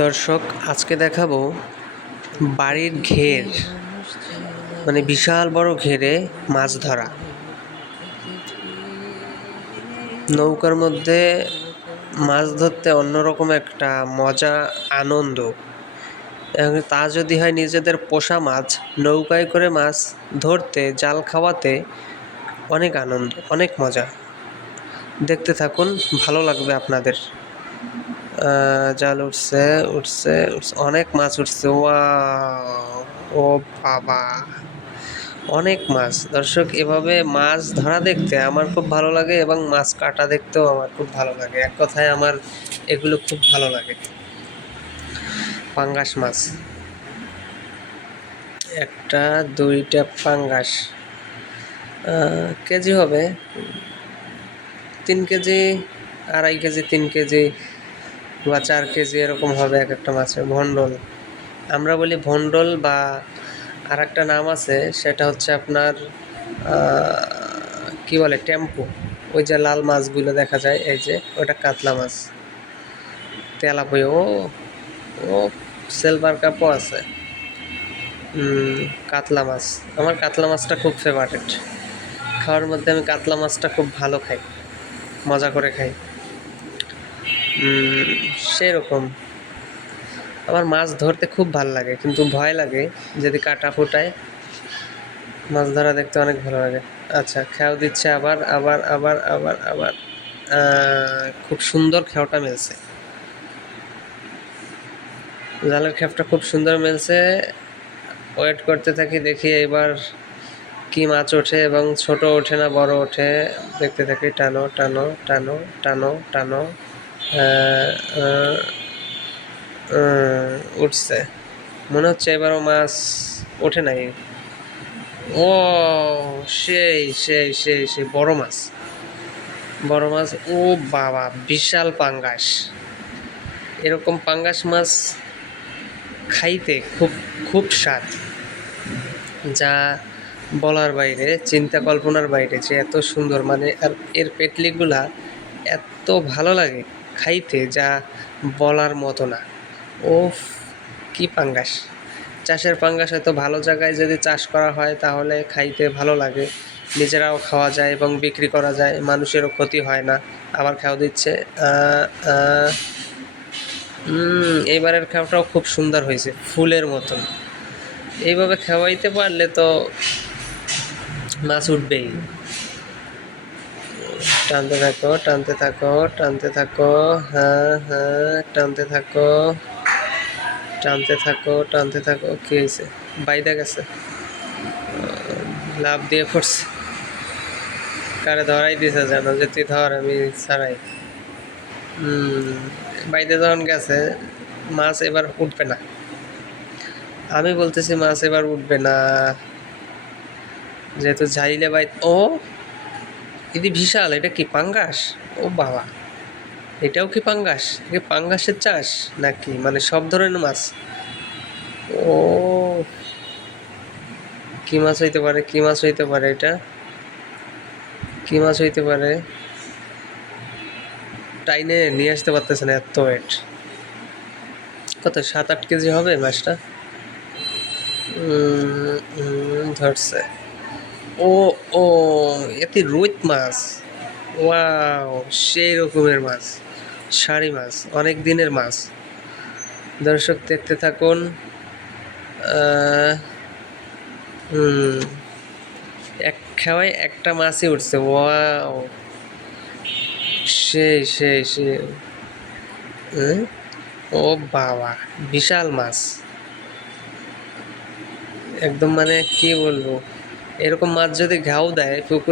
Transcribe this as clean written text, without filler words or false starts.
দর্শক, আজকে দেখাবো বাড়ির ঘের, মানে বিশাল বড় ঘেরে মাছ ধরা। নৌকার মধ্যে মাছ ধরতে অন্যরকম একটা মজা, আনন্দ। তা যদি হয় নিজেদের পোষা মাছ, নৌকায় করে মাছ ধরতে, জাল খাওয়াতে অনেক আনন্দ, অনেক মজা। দেখতে থাকুন, ভালো লাগবে আপনাদের। জাল উঠছে উঠছে উঠছে, অনেক মাছ উঠছে। ও বাবা, অনেক মাছ। দর্শক, এভাবে মাছ ধরা দেখতে আমার খুব ভালো লাগে এবং মাছ কাটা দেখতেও আমার খুব ভালো লাগে। এক কথায় আমার এগুলো খুব ভালো লাগে। পাঙ্গাস মাছ, একটা দুইটা পাঙ্গাস কেজি হবে 3 কেজি, 2.5 কেজি, 3 কেজি বা 4 কেজি এরকম হবে এক একটা মাছের। ভন্ডল, আমরা বলি ভন্ডল, বা আর একটা নাম আছে, সেটা হচ্ছে আপনার কি বলে, টেম্পু। ওই যে লাল মাছগুলো দেখা যায়, এই যে ওটা কাতলা মাছ। তেলাপিয়া, ও ও সিলভার কাপও আছে। কাতলা মাছ, আমার কাতলা মাছটা খুব ফেভারিট। খাওয়ার মধ্যে আমি কাতলা মাছটা খুব ভালো খাই, মজা করে খাই। সেরকম আমার মাছ ধরতে খুব ভালো লাগে, কিন্তু ভয় লাগে যদি কাটা ফোটায়। মাছ ধরা দেখতে অনেক ভালো লাগে। আচ্ছা, খেয়াও দিচ্ছে আবার আবার আবার আবার আবার খুব সুন্দর খেয়াটা মেলছে, জালের খেপটা খুব সুন্দর মেলছে। ওয়েট করতে থাকি, দেখি এবার কি মাছ ওঠে, এবং ছোট ওঠে না বড় ওঠে, দেখতে থাকি। টানো টানো টানো টানো টানো, উঠছে মনে হচ্ছে। এবারও মাছ ওঠে নাই। ও সেই সেই সেই সেই বড় মাছ, বড় মাছ। ও বাবা, বিশাল পাঙ্গাস। এরকম পাঙ্গাস মাছ খাইতে খুব খুব স্বাদ, যা বলার বাইরে, চিন্তা কল্পনার বাইরে, যে এত সুন্দর। মানে আর এর পেটলিগুলা এত ভালো লাগে খাইতে, যা বলার মতো না। ওফ, কি পাঙ্গাস! চাষের পাঙ্গাস হয়তো ভালো জায়গায় যদি চাষ করা হয় তাহলে খাইতে ভালো লাগে, নিজেরাও খাওয়া যায় এবং বিক্রি করা যায়, মানুষেরও ক্ষতি হয় না। আবার খাওয়া দিচ্ছে। এইবারের খাওয়াটাও খুব সুন্দর হয়েছে, ফুলের মতন। এইভাবে খাওয়াইতে পারলে তো মাছ উঠবেই। টানতে থাকো টানতে থাকো টানতে থাকো, হ্যাঁ হ্যাঁ, টানতে থাকো টানতে থাকো টানতে থাকো। কি হয়েছে? বাইদা গেছে, লাভ দিয়ে পড়ছে। কারে ধরাই দিছে জানো, যে তুই ধর, আমি ছাড়াই। বাইদে যখন গেছে, মাছ এবার উঠবে না। আমি বলতেছি মাছ এবার উঠবে না, যেহেতু ঝাইলে বাই। ও এটি বিশাল, এটা কি পাঙ্গাস? ও বাবা, এটাও কি পাঙ্গাস? এটা পাঙ্গাসের চাষ নাকি? মানে সব ধরনের মাছ। ও, কি মাছ হইতে পারে, কি মাছ হইতে পারে এটা? কি মাছ হইতে পারে? টাইনে নিয়ে আসতে পারতেছে না, এত ওয়েট। কত, 7-8 কেজি হবে মাছটা। ধরছে। ও ও, এতে রুইত মাছ। ওয়াও, সেই রকমের মাছ, সারি মাছ, অনেক দিনের মাছ। দর্শক, দেখতে থাকুন। এক খাওয়ায় একটা মাছই উঠছে। ওয়াও, সেই সেই সেই। ও বাবা, বিশাল মাছ একদম। মানে কি বলবো, এরকম মাছ যদি ঘাও দেয় পুকুরে।